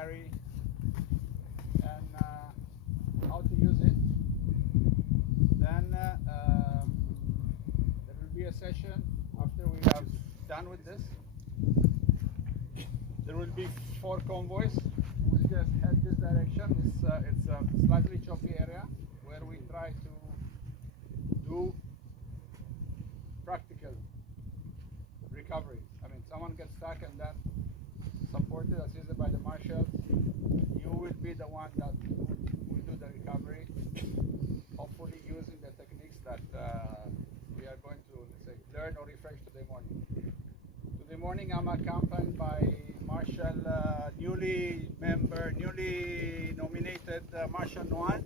carry, and how to use it. Then there will be a session after we have done with this. There will be 4 convoys. We'll just head this direction. It's a slightly choppy area where we try to do practical recovery. I mean, someone gets stuck and then supported, assisted by the marshals. You will be the one that will do the recovery, hopefully using the techniques that we are going to, let's say, learn or refresh today morning. Today morning I'm accompanied by Marshal, newly nominated Marshal Noan.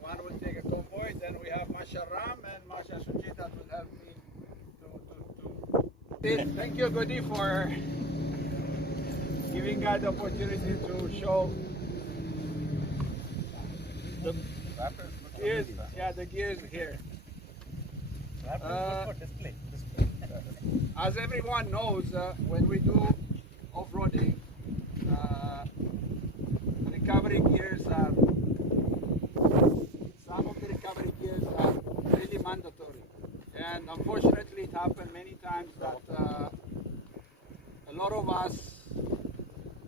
One will take a convoy, then we have Marshal Ram and Marshal Sujit that will help me to. Thank you, Godi, for giving us the opportunity to show the gears. Yeah, the gears here. As everyone knows, when we do off-roading, recovery gears are, some of the recovery gears are really mandatory. And unfortunately it happened many times that a lot of us,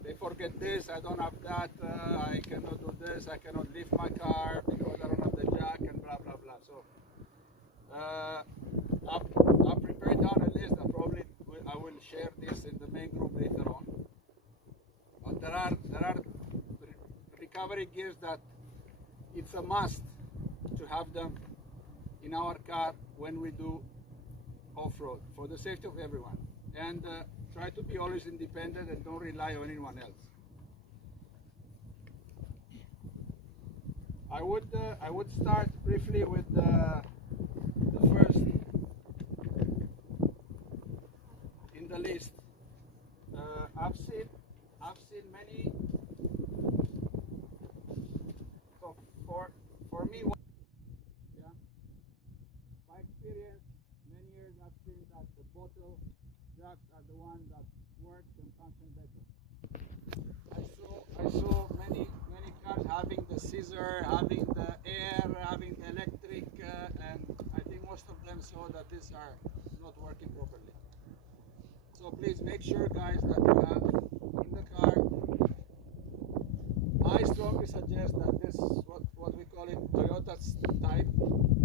they forget this, I don't have that, I cannot do this, I cannot lift my car because I don't have the jack and blah blah blah. So I've prepared down a list that probably I will share this in the main group later on. But there are recovery gears that it's a must to have them in our car when we do off-road for the safety of everyone. And try to be always independent and don't rely on anyone else. I would start briefly with the first in the list. I've seen many. So for me, yeah, by experience, many years I've seen that the bottle jacks are the one that works and function better. I saw many cars having the scissor, having the air, having the electric, and I think most of them saw that these are not working properly. So please make sure, guys, that you have in the car. I strongly suggest that this what we call it Toyota type.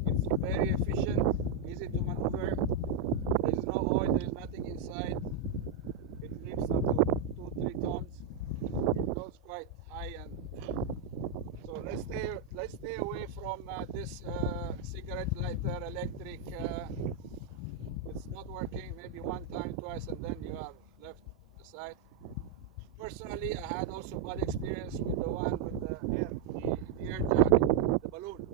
It's very efficient, easy to maneuver. There is no oil, there is nothing inside. It lifts up to 2-3 tons. It goes quite high, and so let's stay away from this cigarette lighter electric. It's not working. Maybe one time, twice, and then you are left aside. Personally, I had also bad experience with the one with the air jack, the balloon.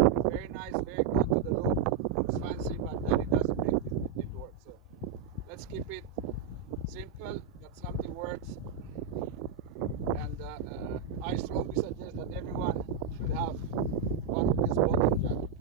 It's very nice, very good to the look, looks fancy, but then it doesn't make it work. So let's keep it simple, that something works. And I strongly suggest that everyone should have one of these bottle jacks.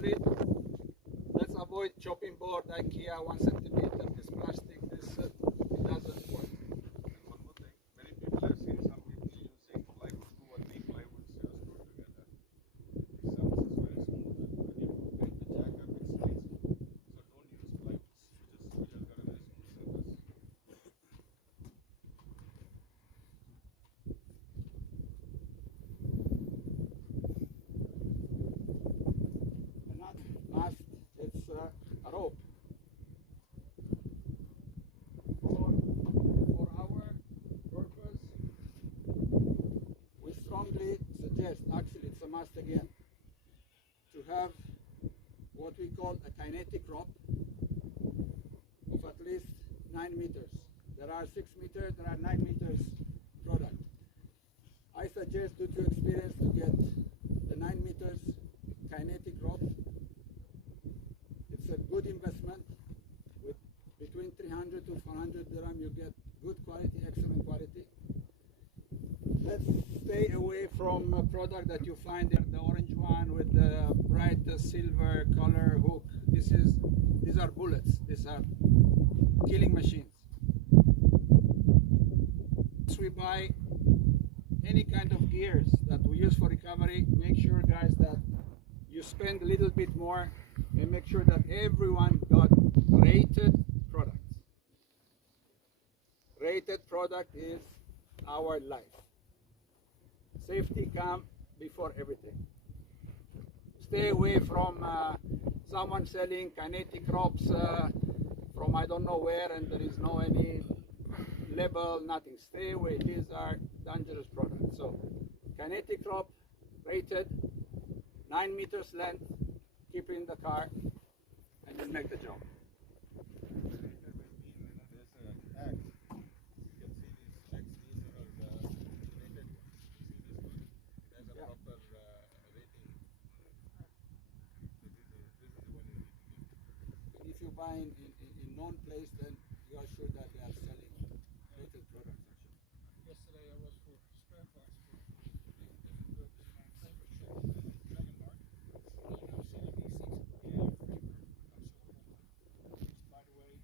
solid. Let's avoid chopping board, IKEA, 1 centimeter, this plastic, this it doesn't work. And one more thing, many people have seen some people using plywood, 2 or 3 plywood screws together. The surface is very smooth. When you break the jack up, it's very smooth. So don't use plywoods. So you've got a very smooth surface. Another must, it's a rope. For our purpose, we strongly suggest, actually it's a must again, to have what we call a kinetic rope of at least 9 meters. There are 6 meters, there are 9 meters product. I suggest, due to experience, to get the 9 meters kinetic rope. It's a good investment. With between 300 to 400 dirham, you get good quality, excellent quality. Let's stay away from a product that you find there, the orange one with the bright silver color hook. These are bullets. These are killing machines. We buy any kind of gears that we use for recovery. Make sure, guys, that you spend a little bit more and make sure that everyone got rated products. Rated product is our life. Safety comes before everything. Stay away from someone selling kinetic ropes from I don't know where, and there is no any label, nothing. Stay away. These are dangerous products. So kinetic rope, rated, 9 meters length, keep it in the car, and you'll make the job. The rated will mean there's an act. You can see these acts. These are the rated ones. You see this one? There's a proper rating on it. So this is the one you need to get. And if you buy in known place, then you are sure that they are selling rated products. Actually, Yesterday I was for spare parts for my favorite ship, Dragon Mark. They're now selling these things in Framer. I'm so online. Which, by the way,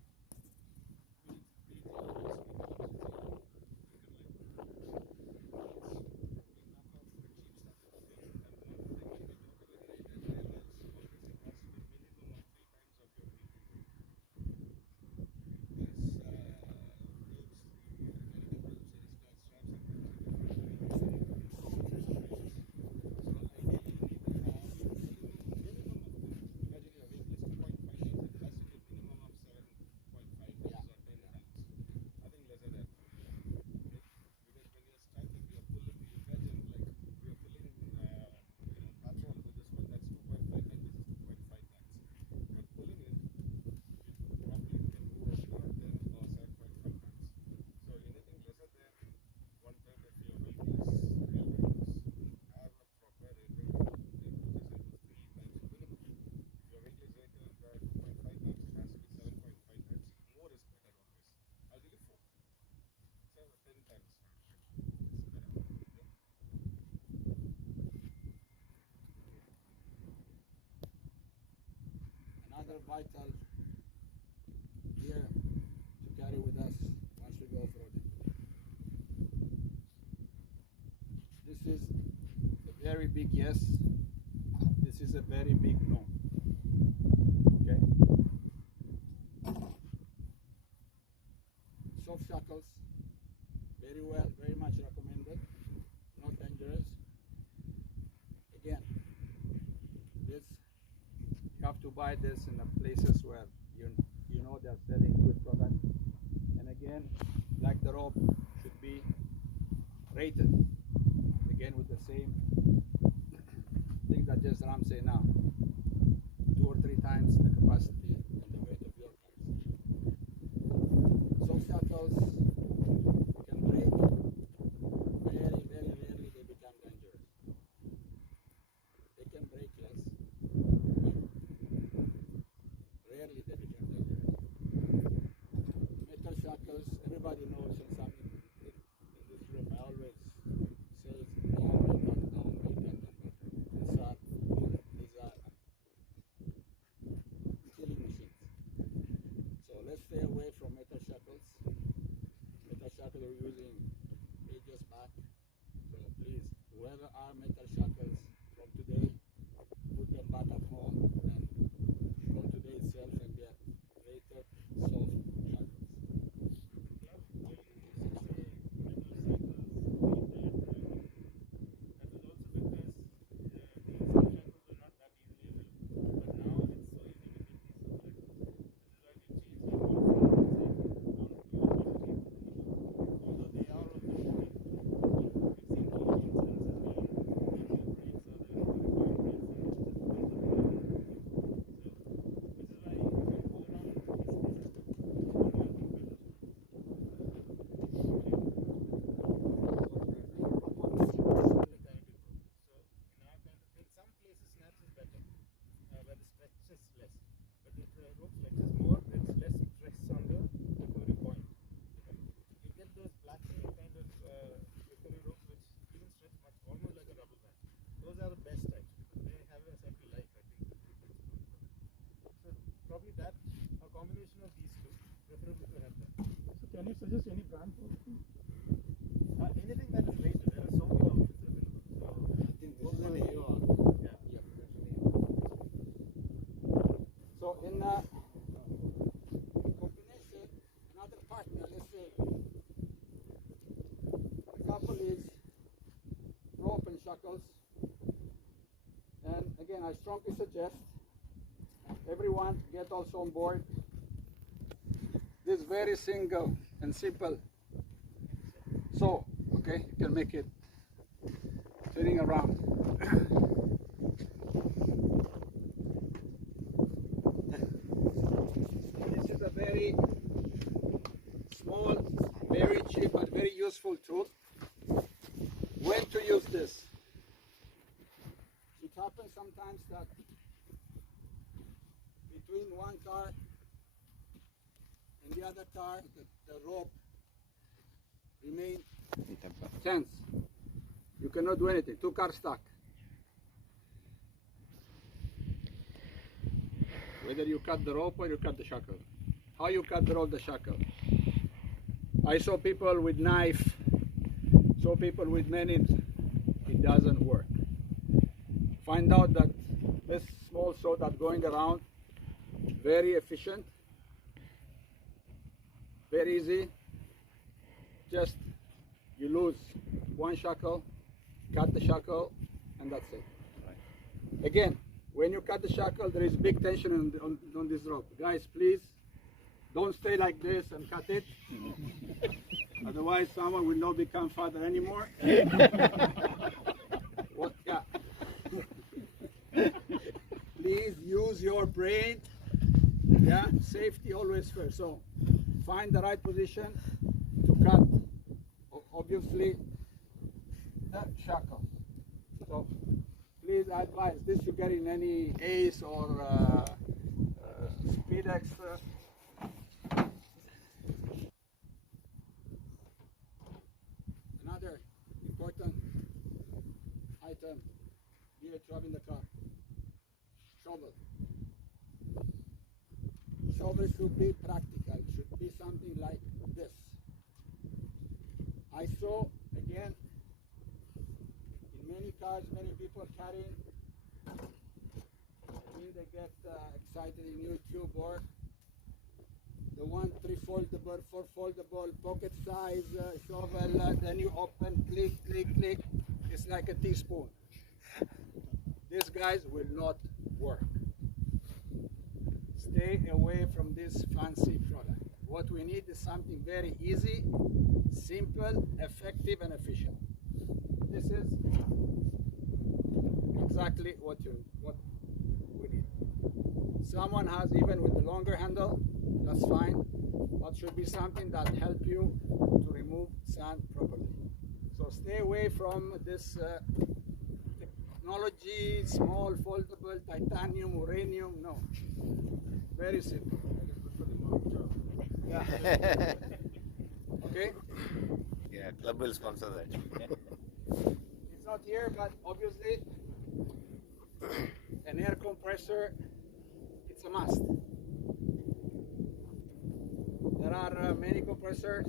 retail is probably knockoff for cheap stuff. And one more thing, when we talk about rated labels, always it has to be minimum of 3 times of your weight. There's ropes, the American ropes, there is called straps, and there's a different weight. So ideally you need to have minimum of 2. Imagine your weight is 2.5 tons, it has to be a minimum of 7.5 tons or 10 tons. Nothing lesser than. Okay? Because when you're stacking, you're pulling, you imagine like we are pulling petrol with this one, that's 2.5 tons, this is 2.5 tons. You're pulling it, it probably can go up to 10 or 7.5 tons. So anything lesser than 1 ton, if your weight is real dangerous, have a proper rating. They put this into 3 times minimum. If your weight is rated 2.5 tons, it has to be 7.5 tons. More is better always. Ideally 4. 10 tons. It's better. Okay? another vital gear to carry with us once we go off-roading. This is a very big yes. This is a very big no. Okay? Soft shackles, very well, very much recommended. Not dangerous. Again, this you have to buy this in the places where you know they're selling good product. And again, like the rope, should be rated. Again, with the same thing that just Ram say now, 2 or 3 times the capacity and the weight of your cars. Soft shackles can break. Very, very rarely they become dangerous. They can break, yes, but rarely they become dangerous. Metal shackles, everybody knows, and some in this room, I always say it's non-rated, non-rated, non-rated. These are whoever are metal shackles from today, put them back at home and from today itself and get rated soft shackles. Club earlier used to say metal shackles, that was also because the soft shackles were not that easily available. But now it's so easy to get these soft shackles. This is why we changed our policy and said don't use metal shackles anymore. Although they are of the moment. We've seen key instances where there are no brakes or there are no required brakes and it just pulls the wheel and so which is why if you go around this is one more computer. So in our kind of in some places snaps is better where the stretch is less. But if the rope stretches more, it's less stress on the recovery point. Right? You get those black sail kind of recovery ropes which even stretch much almost like a rubber band. Those are the best actually, but they have a certain life I think that they can spoon for that. So probably that a combination of these two, preferable to have that. So can you suggest any brand for it? Anything that is rated, there are so many options available. So I think this is an AO. yeah. Yep, that's an AO. So in combination, another partner, let's say, example is rope and shackles. And again, I strongly suggest everyone get also on board this very single and simple. So, okay, you can make it turning around. This is a very small, very cheap, but very useful tool. When to use this? It happens sometimes that between one car and the other car, the rope remain tense. You cannot do anything. Two cars stuck. Whether you cut the rope or you cut the shackle. How you cut the rope, the shackle? I saw people with knife, saw people with many. It doesn't work. Find out that this small saw that going around, very efficient, very easy. Just you lose one shackle, cut the shackle, and that's it. Again, when you cut the shackle, there is big tension on this rope. Guys, please don't stay like this and cut it. Otherwise, someone will not become father anymore. What? Yeah. Please use your brain. Yeah, safety always first. So find the right position to cut. Obviously, the shackle. So please advise this you get in any ACE or Speed Extra. Another important item here to have in the car: shovel. Shovel should be practical. Should be something like this. I saw again in many cars, many people carrying. When they get excited in YouTube or the 1 3 foldable, 4 foldable, pocket size shovel. Then you open, click, click, click. It's like a teaspoon. These guys will not work. Stay away from this fancy product. What we need is something very easy, simple, effective, and efficient. This is exactly what we need. Someone has, even with the longer handle, that's fine, but should be something that help you to remove sand properly. So stay away from this technology, small, foldable, titanium, uranium, no. Very simple. Yeah. Okay? Yeah, club will sponsor that. It's not here, but obviously an air compressor, it's a must. There are many compressors.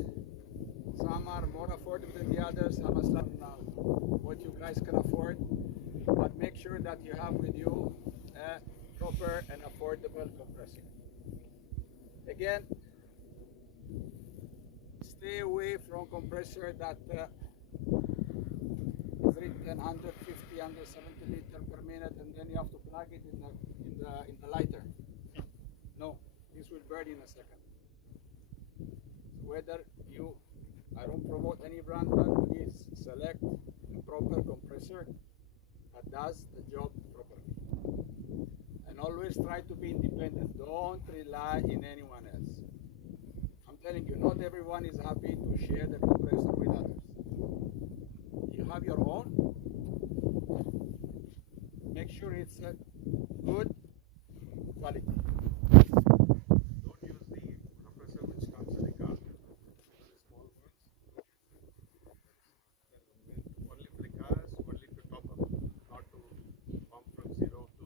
Some are more affordable than the others. Some are slightly what you guys can afford. But make sure that you have with you a proper and affordable compressor. Again, stay away from compressor that is written 150, 170 liter per minute, and then you have to plug it in the lighter. No, this will burn in a second. So whether you, I don't promote any brand, but please select a proper compressor that does the job properly. And always try to be independent. Don't rely in anyone else. I'm telling you, not everyone is happy to share the compressor with others. You have your own. Make sure it's a good quality. Don't use the compressor which comes in the car. The small ones. Only for the cars, only to top up, not to pump from 0 to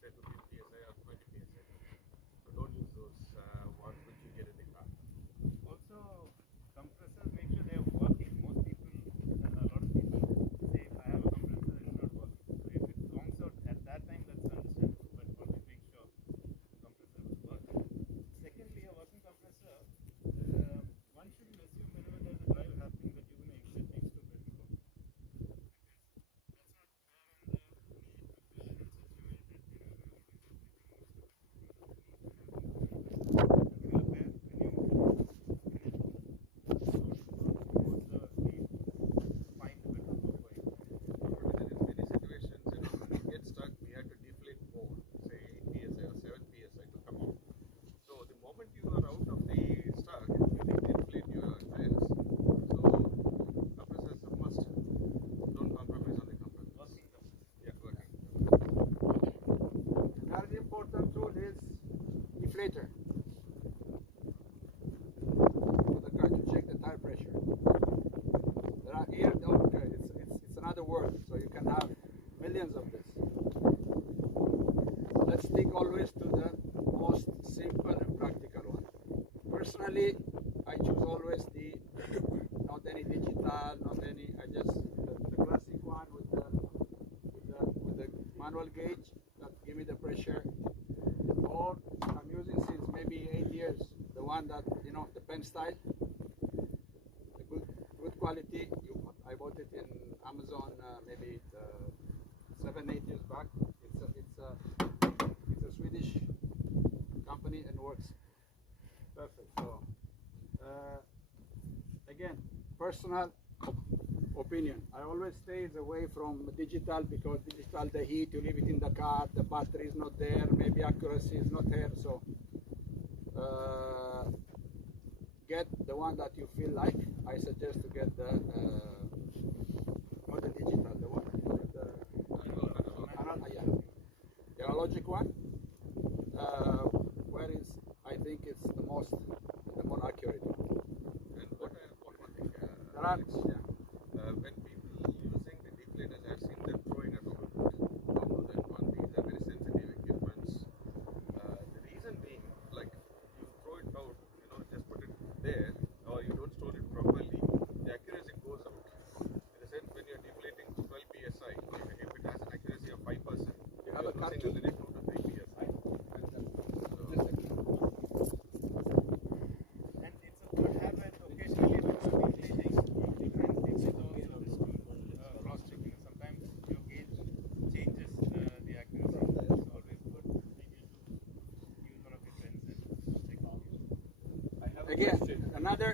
say 15 psi or 20 psi. So don't use those ones which you get in the car. Also, compressors, make sure they're working. Most people, a lot of people say, I have a compressor that is not working. So if it comes out at that time, that's understandable, but always make sure compressor will work. Secondly, a working compressor, one shouldn't assume whenever there's a drive happening that you're going to exit next to a building code. Many situations, we get stuck, we have to deflate more, say 8 psi or 7 psi to come out. So the moment you are out of the stuck, you need to inflate your tires. So compressor is a must. Don't compromise on the compressor. Yeah, working. Very important tool is deflator for the car to check the tire pressure. There are here, okay, it's another word, so you can have millions of this. Let's stick always to the most simple and practical one. Personally, I choose always the not any digital, not any. I just the classic one with the manual gauge that give me the pressure. Or I'm using since maybe 8 years the one that the pen style, the good quality. I bought it in Amazon maybe 7-8 years back. It's a Swedish company and works perfect. So again, personal opinion. I always stay away from digital because digital, the heat, you leave it in the car, the battery is not there, maybe accuracy is not there. So get the one that you feel like. I suggest to get the not the digital, the one the analogic one. Where is I think it's the more accurate one. And what one thing, There are, yeah. when people using the deflators, I've seen them throwing it over more than one. These are very sensitive equipments. The reason being, like you throw it out, just put it there, or you don't store it properly, the accuracy goes out. In the sense, when you're deflating 12 psi, if it has an accuracy of 5%, You have a you're losing cartridge. already 2 to 3 psi. And it's a good habit occasionally when you're deflating, you try and fix it also cross-checking. Sometimes your gauge changes the accuracy. It's always good maybe to use one of your friends and check on it. Again, another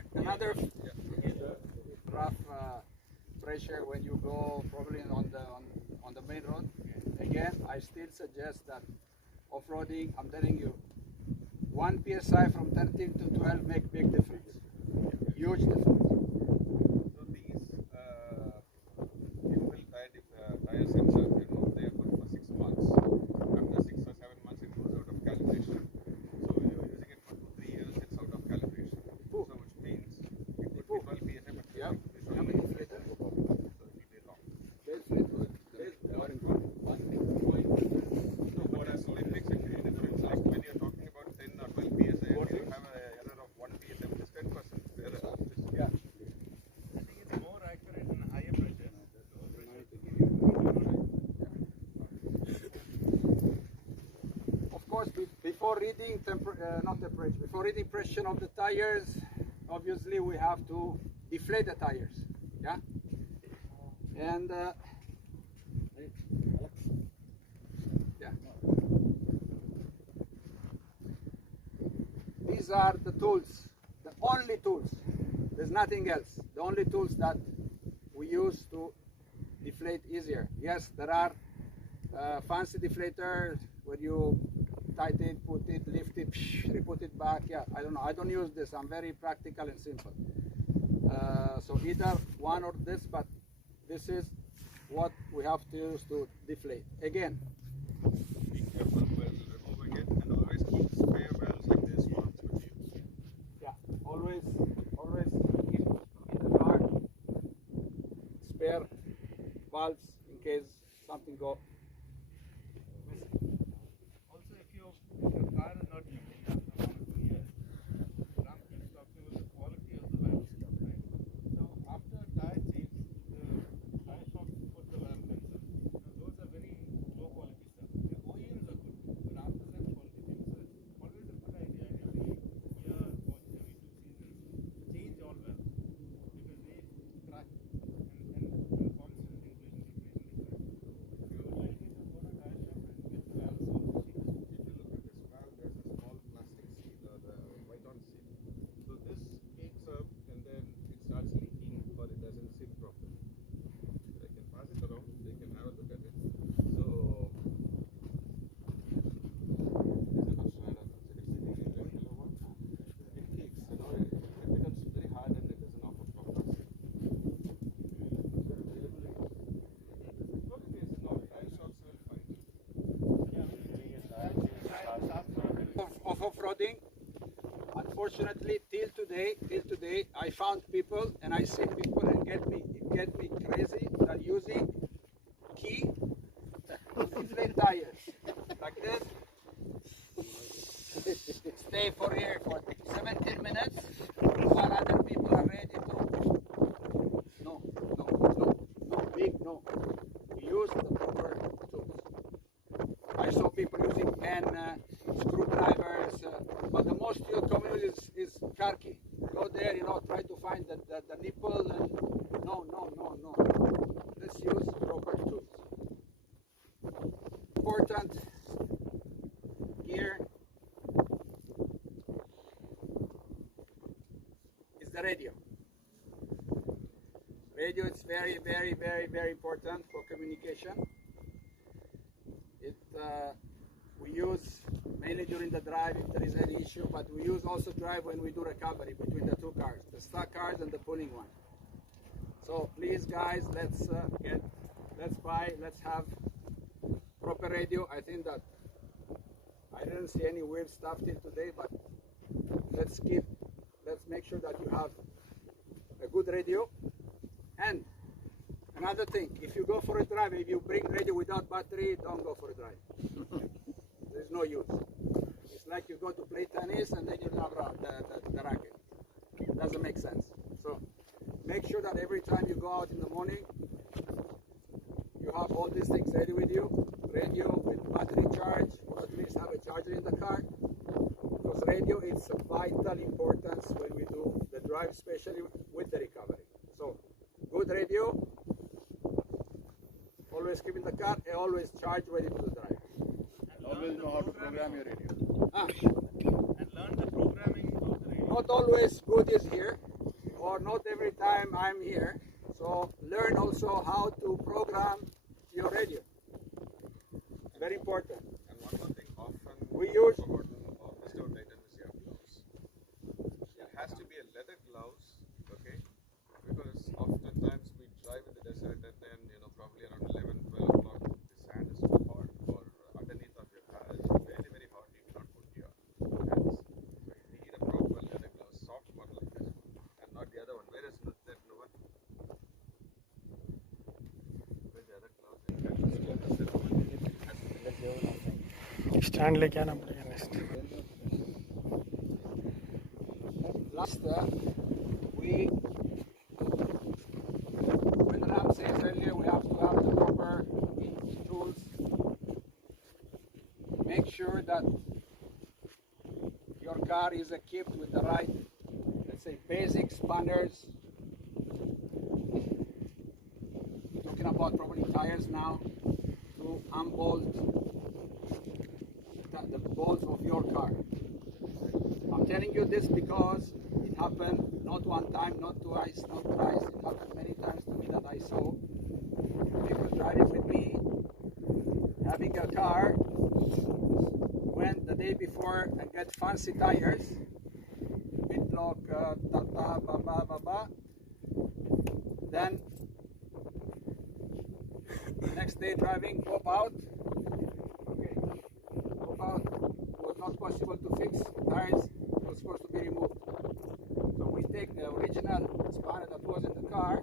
rough pressure when you go probably on the main road. Again, I still suggest that off-roading, I'm telling you, 1 psi from 13 to 12 make big difference, huge difference. So these inbuilt tire sensor, they are good for 6 months. After 6 or 7 months, it goes out of calibration. So you're using it for 2-3 years, it's out of calibration. So which means it could be 12 psi, but Yeah. it could be Deflator. so it will be wrong. So what else? It makes a huge difference. Like when you're talking about 10 or 12 psi, you have an error of 1 psi, which is 10% error. Yeah. before reading not temperature, before reading pressure of the tires, obviously we have to deflate the tires. Yeah, and yeah, these are the tools, the only tools. There's nothing else. The only tools that we use to deflate easier. Yes, there are fancy deflators where you tight it, put it, lift it, put it back. Yeah, I don't know. I don't use this. I'm very practical and simple. So either one or this, but this is what we have to use to deflate. Again, Be careful while removing it, and always keep spare valves like this ones with you. yeah, always keep in the car spare valves in case something go missing. Also, if your car is not leaking after 1 or 2 years, Ram keeps talking about the quality of the valve stuff, right? So after tire change, the tire shop put the valve sensor. Those are very low quality stuff. The OEMs are good, but after that quality things. So it's always a good idea every year or every 2 seasons to change all valves because they crack and constant inflation is bad. So good idea to go to tire shop and get the valve solved. If you look at this valve, there's a small plastic seal or the white-on seal. So this cakes up and then it starts leaking or it doesn't sit properly. I can pass it around, they can have a look at it. So there's enough strata. So it's sitting in the yellow one. It cakes, you know, it becomes very hard and it doesn't offer proper seal. Quality is not tire shops will find. Of off-roading, unfortunately, till today, I found people and I see people and it get me crazy that using key to deflate tires like this. Stay for here for 17 minutes while other people are ready to. No, big no. Use the proper tools. I saw people using pen, screwdrivers, but the most used common is car key. Go there, try to find the nipple. And no. Let's use proper tools. Important here is the radio. Radio is very, very, very, very important for communication. We use mainly during the drive if there is any issue, but we use also drive when we do recovery between the two cars, the stock cars and the pulling one. So please guys, let's have proper radio. I think that I didn't see any weird stuff till today, but let's make sure that you have a good radio. And another thing, if you go for a drive, if you bring radio without battery, don't go for a drive. There's no use. It's like you go to play tennis and then you have the racket. It doesn't make sense. So make sure that every time you go out in the morning, you have all these things ready with you. Radio with battery charge, or at least have a charger in the car. Because radio is of vital importance when we do the drive, especially with the recovery. So good radio, always keep in the car, and always charge ready to the drive. Always know how to program your radio. And learn the programming of the radio. Not always good is here, or not every time I'm here. So learn also how to program your radio. Very important. And one more thing, often We use- forgotten or missed out item is your gloves. It has to be a leather gloves, okay? Because oftentimes we drive in the desert and then, probably around 11, 12 o'clock, the sand is too hot or underneath of your car is very, very hot. You cannot put your hands. So you need a proper leather gloves, soft one like this one, and not the other one. Where is that one? Where's the other gloves? Stand लेके आना पड़ेगा next Last, when Ram says earlier, we have to have the proper tools. Make sure that is equipped with the right, let's say, basic spanners. Talking about probably tires now, to unbolt the bolts of your car. I'm telling you this because it happened not one time, not twice, not thrice. It happened many times to me that I saw people driving with me, having a car, went the day before and get fancy tires, Bitlock, Tata, ba ba ba ba. Then next day driving, pop out. Okay, pop out. Was not possible to fix. Tires was supposed to be removed. So we take the original spanner that was in the car,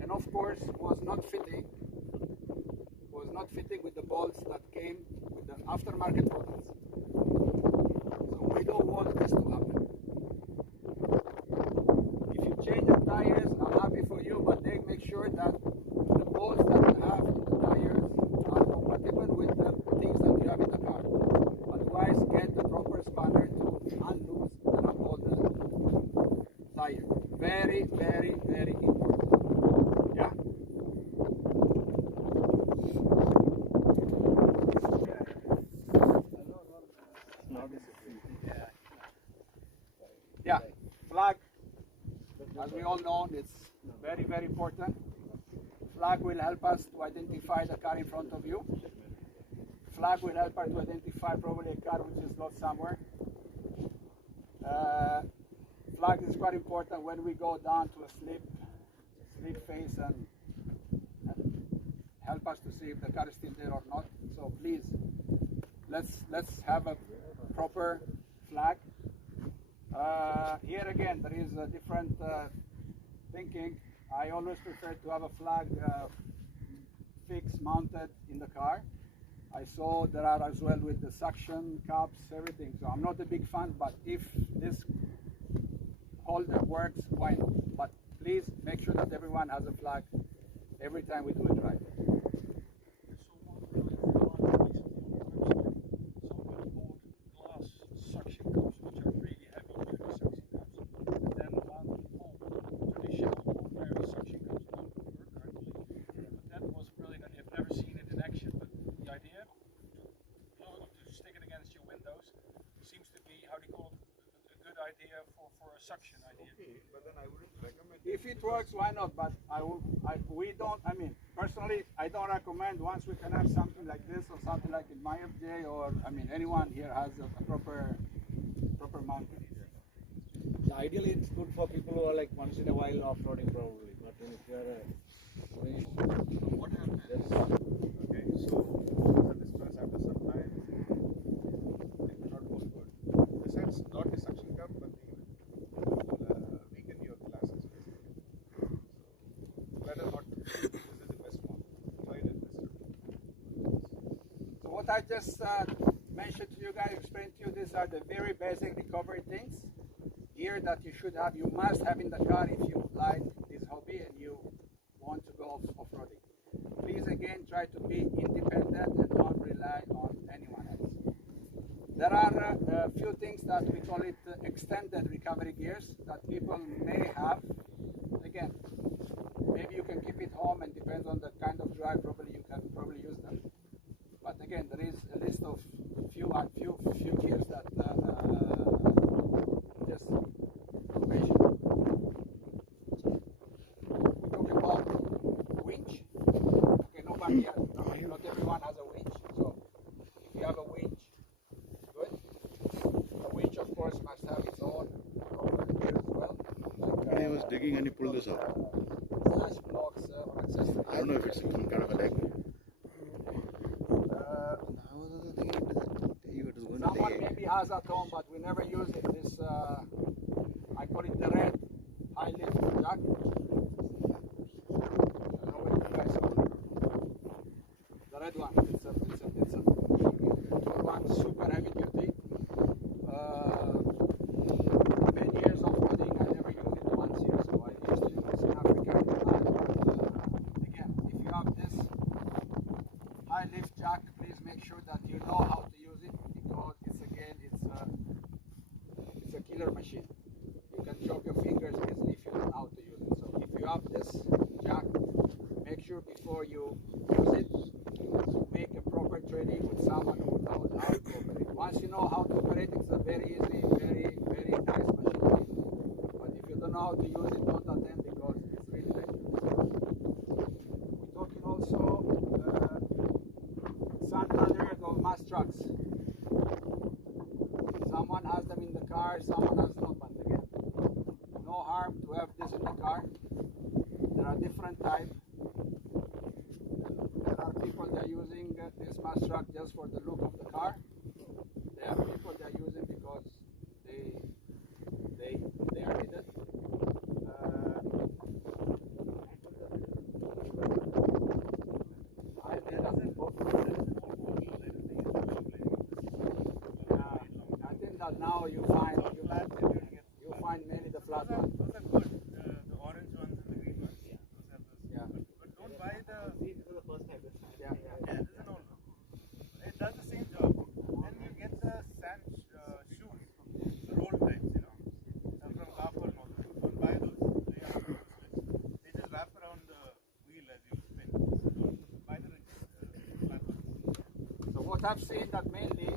and of course was not fitting with the bolts that came with the aftermarket bolts. So we don't want this to happen. If you change the tires, I'm happy for you, but they make sure that the bolts that you have in the tires are compatible with the things that you have in the car. Otherwise, get the proper spanner to unloose and unload the tire. Very, very, very important. Yeah? Yeah, flag, as we all know, it's very, very important. Flag will help us to identify the car in front of you. Flag will help us to identify probably a car which is lost somewhere. Flag is quite important when we go down to a slip phase and help us to see if the car is still there or not. So please, let's have a proper flag. Here again, there is a different thinking. I always prefer to have a flag fixed, mounted in the car. I saw there are as well with the suction cups, everything. So I'm not a big fan, but if this holder works, why not? But please make sure that everyone has a flag every time we do a drive. Suction idea. Okay, but then I wouldn't recommend. If it works, why not? But we don't. I mean, personally, I don't recommend. Once we can have something like this or something like in my FJ, or I mean, anyone here has a proper mounting. Ideally, it's good for people who are like once in a while off-roading probably. But then if you are What happens? Okay, so the distance after some time, it may not hold good. Besides, not the suction cup, but weaken your glasses basically. So better not. This is the best one. Try it and test it. So what I just mentioned to you guys, explained to you, these are the very basic recovery things here that you should have. You must have in the car if you like this hobby and you want to go off-roading. Please again try to be independent and don't rely on anyone else. There are a few things that we call it extended recovery gears that people may have. Again, maybe you can keep it home, and depends on the kind of drive, probably you can use them. But again, there is a list of few gears that just mention. We talk about winch. Okay, nobody has. Not everyone has a winch. So if you have a winch, good. The winch, of course, must have its own gear as well. Like, he was digging and he pulled this out. Slash blocks or accessories. I don't know if it's some kind of a leg. Someone maybe has at home, but we never use it. This, I call it the red high lift jack. I don't know what you guys call it. The red one. It's a good one, super heavy duty. Many years of riding, I never used it once here, so I used to use it in Africa. Again, if you have this high lift jack, please make sure that you know how to use it, because it's user machine. You can chop your fingers easily if you don't know how to use it. So if you have this jack, make sure before you use it, make a proper training with someone who knows how to operate. Once you know how to operate, it's a very easy, very, very nice machine. But if you don't know how to use it, don't attend because it's really dangerous. We're talking also sand ladders or mass trucks. Someone has them in the car, someone has not, but again, no harm to have this in the car. There are different types. There are people that are using this mass truck just for the look of the car. There are people that are using because they are needed. I think that now you find many the flat ones. Those are good. The orange ones and the green ones. Those are those. Yeah. But don't buy the. Yeah. Yeah, this is an old one. It does the same job. Then you get the sand shoes, the roll types, from Carpool Motor. Don't buy those. They are useless. They just wrap around the wheel as you spin. So don't buy the flat ones. So what I've seen that mainly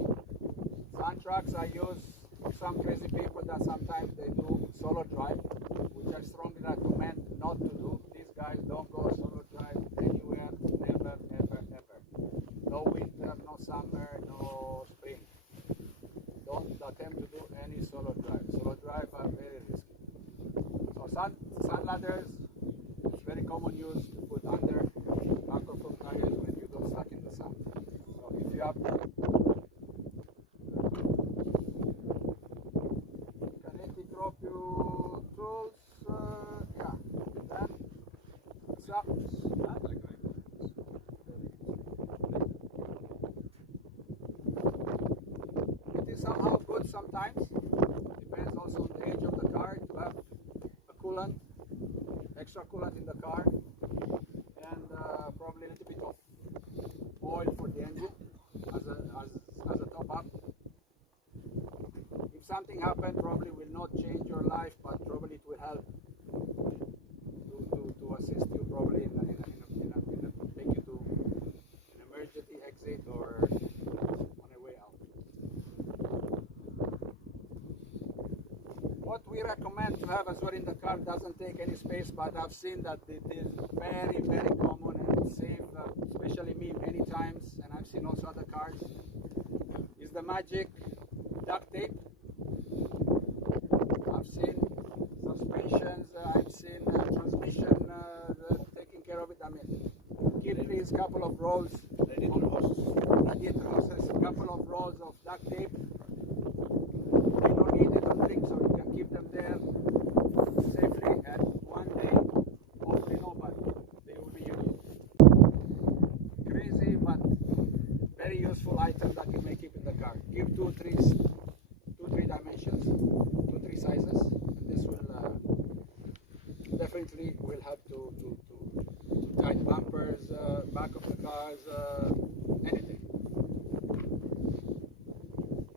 sand trucks are used for some crazy people that sometimes they do solo drive, which I strongly recommend not to do. These guys don't go solo drive anywhere, never, ever, ever. No winter, no summer, no spring. Don't attempt to do any solo drive. Solo drive are very risky. So sand ladders, it's very common use to put under back of front tires when you go stuck in the sand. So if you have drop your tools, yeah, then it is somehow good sometimes, depends also on the age of the car, to have a coolant, extra coolant in the car, and probably a little bit of oil for the engine as a top up. If something happened, probably will not change your life, but probably it will help to assist you probably in take you to an emergency exit or on a way out. What we recommend to have as well in the car doesn't take any space, but I've seen that it is very, very common and safe, especially me many times, and I've seen also other cars, is the magic duct tape. I've seen suspensions, I've seen transmission taking care of it. I mean, keep please couple of rolls, radiator hoses, couple of rolls of duct tape. You don't need it on things, so you can keep them there safely, and one day, hopefully nobody, they will be used. Crazy, but very useful item that you may keep in the car. Give two, three dimensions, 2-3 sizes, and this will definitely will help to tight bumpers, back of the cars, anything.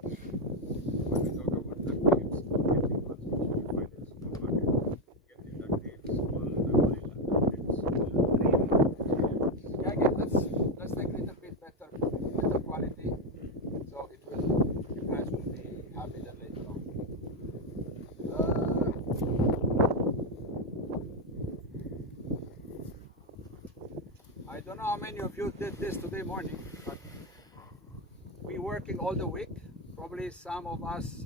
When we talk about duct tapes, Yeah, again, let's take a little bit better quality, so it will, you guys will be happy then later on. I don't know how many of you did this today morning, but we working all the week. Probably some of us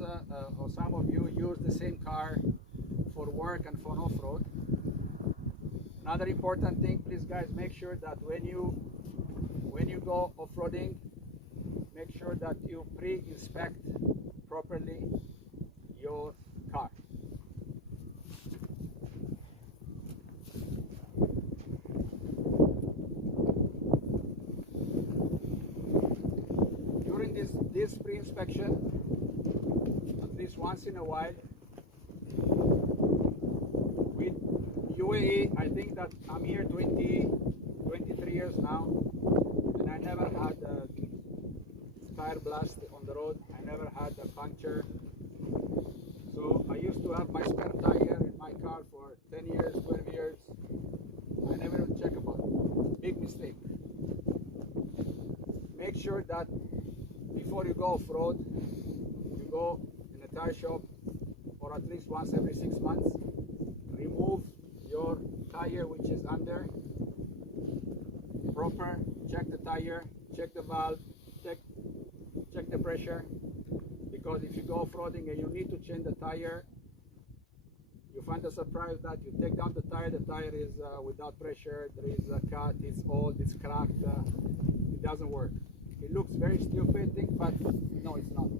or some of you use the same car for work and for off-road. Another important thing, please guys, make sure that when you go off-roading, make sure that you pre-inspect properly your car. During this pre-inspection, at least once in a while, with UAE, I think that I'm here 23 years now, and I never had a tire blast on the road. I never had a puncture. So sure that before you go off-road, you go in a tire shop, or at least once every 6 months, remove your tire which is under, proper, check the tire, check the valve, check the pressure, because if you go off-roading and you need to change the tire, you find a surprise that you take down the tire is without pressure, there is a cut, it's old, it's cracked, it doesn't work. It looks very stupid thing, but no, it's not.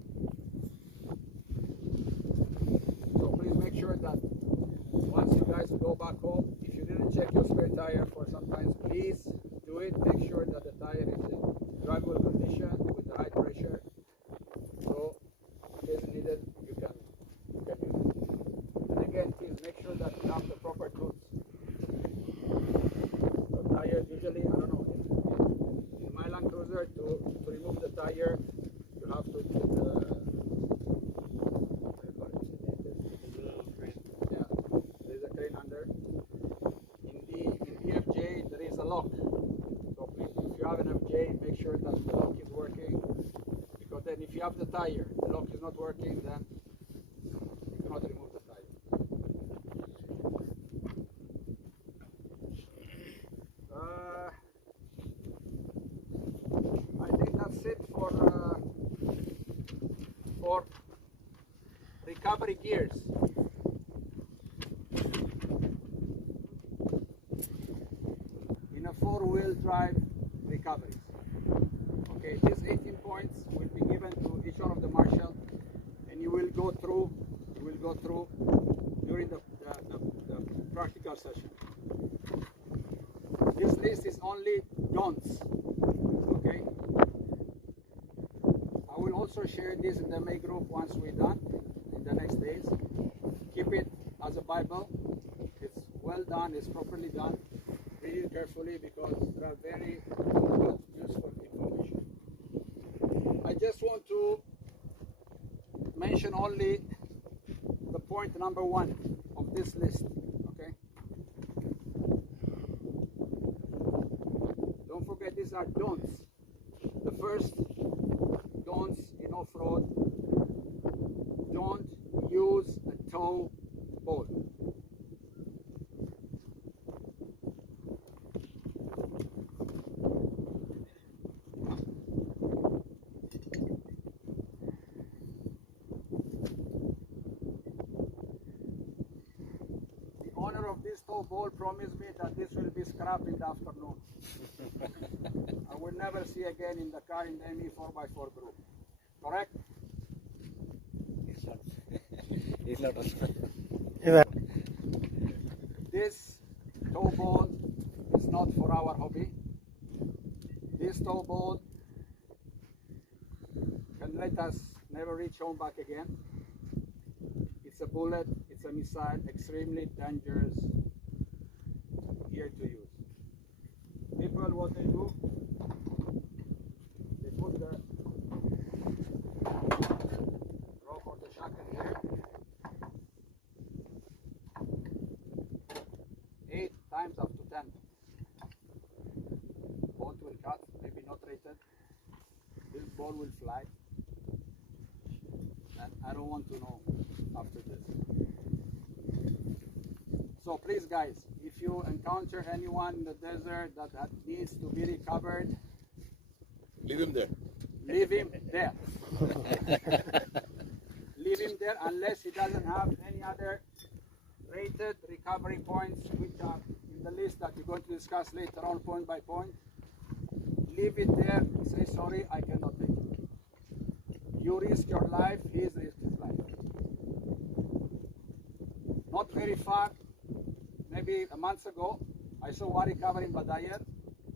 So please make sure that once you guys go back home, if you didn't check your spare tire for sometimes, please do it. Make sure that the tire is in drivable condition with the right pressure. So in case needed, you can use it. And again, please make sure that you have the proper tools. The tires usually, I don't know, in my Land Cruiser, to remove the tire, you have to put there's a crane under. In the FJ, there is a lock. So please, if you have an FJ, make sure that the lock is working. Because then if you have the tire, the lock is not working, then you cannot remove the tire. I think that's it for recovery gears. In a four-wheel drive recoveries. Okay, these 18 points will be given to each one of the marshal, and you will go through during the practical session. This list is only don'ts. Okay. I will also share this in the May group once we're done in the next days. Keep it as a Bible. It's well done, it's properly done. Read it carefully because there are very good, useful information. I just want to mention only the point number 1 of this list. Okay. Don't forget, these are don'ts. The first don'ts in off-road: don't use a tow bolt. The owner of this tow bolt promised me that this will be scrapped in the afternoon. I will never see again in the car in the Me4x4 group. Correct? It's not This tow bolt is not for our hobby. This tow bolt can let us never reach home back again. It's a bullet, it's a missile, extremely dangerous gear to use. People, what they do, they put the rope or the shackle here, 8 times up to 10. Bolt will cut, maybe not rated. This ball will fly. And I don't want to know after this. So please guys, if you encounter anyone in the desert that needs to be recovered, Leave him there. leave him there. Leave him there unless he doesn't have any other rated recovery points which are in the list that we're going to discuss later on point by point. Leave it there, say sorry, I cannot take it. You risk your life, he risks his life. Not very far, maybe a month ago, I saw one recovery in Badayar,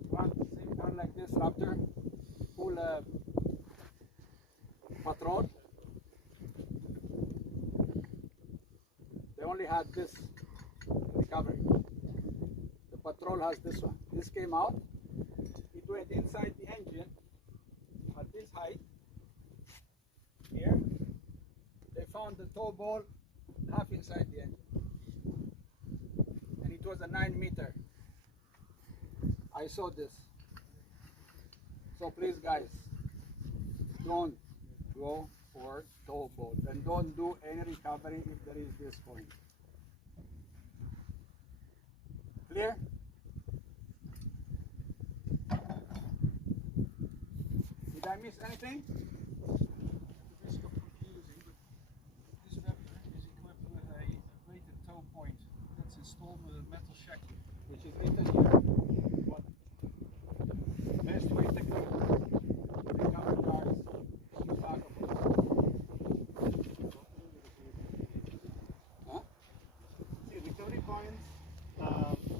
one same car like this, Raptor, full patrol. They only had this recovery. The patrol has this one. This came out, it went inside the engine at this height. Here, they found the tow ball half inside the engine. And it was a 9-meter. I saw this. So please guys, don't go for towboat and don't do any recovery if there is this point. Clear? Did I miss anything? Risk of confusing, but this weapon is equipped with a weighted tow point that's installed with a metal shackle. Which is written here. What? Best way technique. Recover cars. Back of huh? See, recovery points,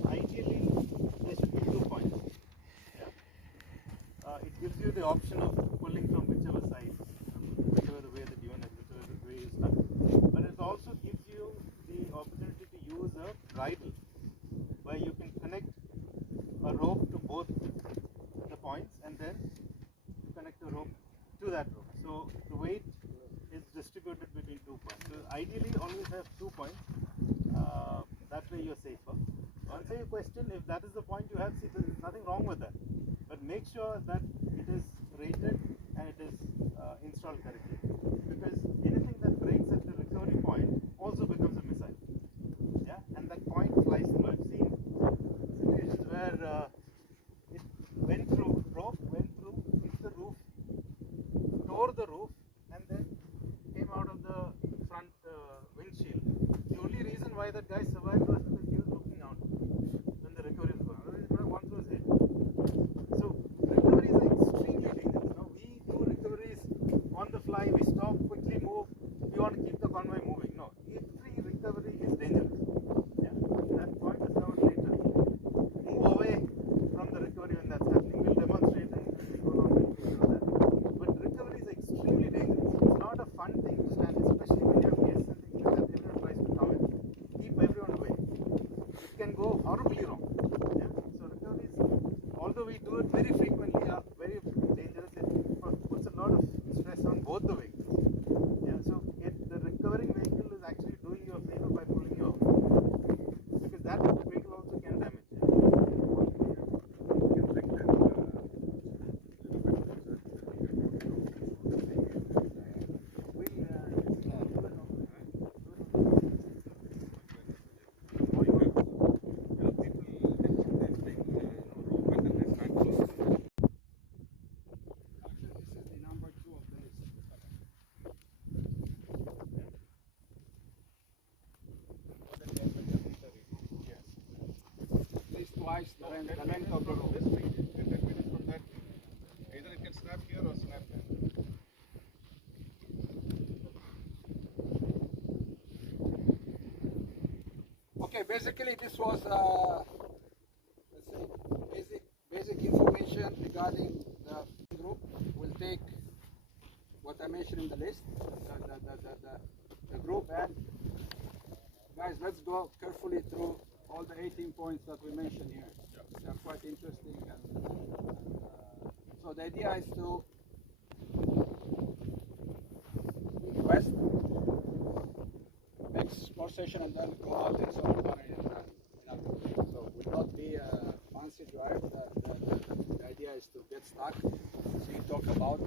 ideally, there should be 2 points. Yeah? It gives you the option of pulling from whichever side, whichever the way that you want it, whichever the way you start. But it also gives you the opportunity to use a bridle, where you can connect a rope to both the points and then you connect a rope to that rope. So the weight is distributed between 2 points. So ideally always have 2 points. That way you're safer. To answer your question, if that is the point you have, see, there is nothing wrong with that. But make sure that it is rated and it is installed correctly. Because anything that breaks at the recovery point also becomes a missile. Yeah, and that point flies through. I've seen situations where it went through, rope went through, hit the roof, tore the roof, and then came out of the front windshield. The only reason why that guy survived was because he was looking out when the recovery was going. Otherwise, he would have gone through his head. So recoveries are extremely dangerous. Now we do recoveries on the fly. We stop, quickly move. We want to keep the convoy moving. No, every recovery is dangerous. Yeah, that point is covered later. Move away from the recovery when that's happening. We'll demonstrate and we go on and take care of that. But recovery is extremely dangerous. It's not a fun thing to stand, especially when you have guests and things like that. Everyone tries to come in. Keep everyone away. It can go horribly wrong. Yeah? So recoveries, although we do it very frequently, are very dangerous. It puts a lot of stress on both the vehicles. Yeah, so the recovering vehicle is actually doing you a favor by pulling you out. Because that vehicle also can damage you. Actually, this is the number 2 of the list. At least twice the length of the rope. This weight is from that. Either it can snap here or snap there. Okay, basically this was let's say basic information regarding the group. We'll take what I mentioned in the list, the group, and guys, let's go carefully through all the 18 points that we mentioned here. They're quite interesting, and so the idea is to rest, next more session, and then go out and solve it. So it will not be a fancy drive. The idea is to get stuck, see, talk about